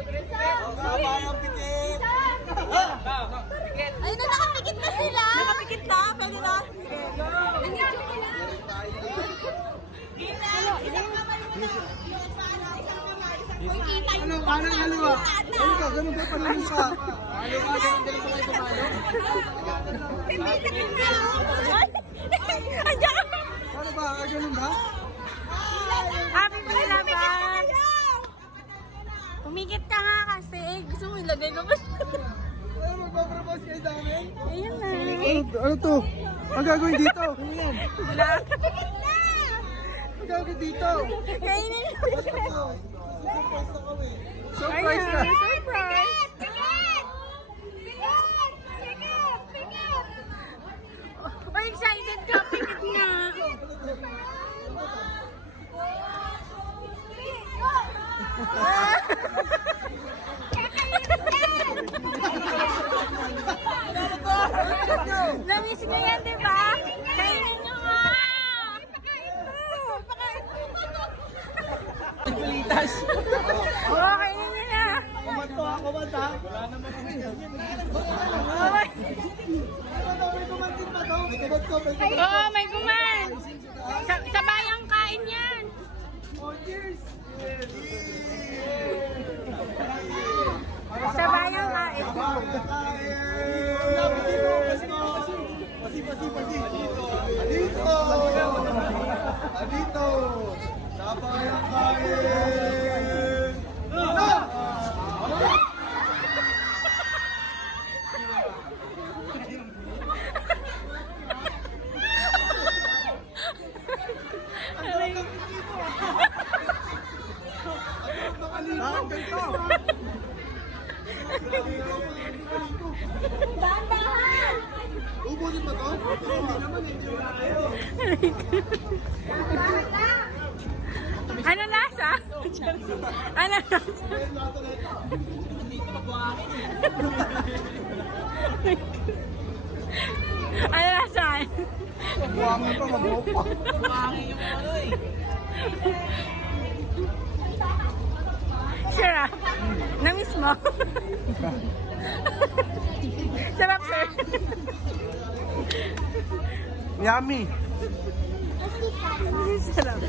Sabayang pikit. Ay, nakapikit na sila. Nakapikit na? Pwede na? Ano, parang haliwa. Ano ka, ganun ba pala yung sa? Haliwa, ganun galing ko kayo pumalo. Ano ba, ganun ba? Happy Palaban! Pumikit ka nga kasi. Gusto mo ilagay ko ba? Ano, magpapropose kayo sa amin? Ayun na. Ano to? Ang gagawin dito? Ano yan? Wala. Ang gagawin dito? Kainin mo. Surprise na kami. Ayun, Surprise na. surprise. Oh, excited ka. Pikit nga. Namiss nyo yan, di ba? Kainin nyo nga! Kulitas. Oo, kainin nyo na! Kumanto ha, kumanta. Wala naman kami. May kumantin pa to? May kumanto, may kumanto. Oo, may guman! Sabayang kain yan! Oh, cheers! Sabayang kain. Dito! Sabayang kain! Dahan-dahan! Ubunin ba to? Hindi naman, hindi wala kayo. Ano lasa? Ano lasa? Ano lasa? Buwangin pa, mabuhok pa. Sarap. Namiss mo? Sarap, sir. Yummy! Sarap.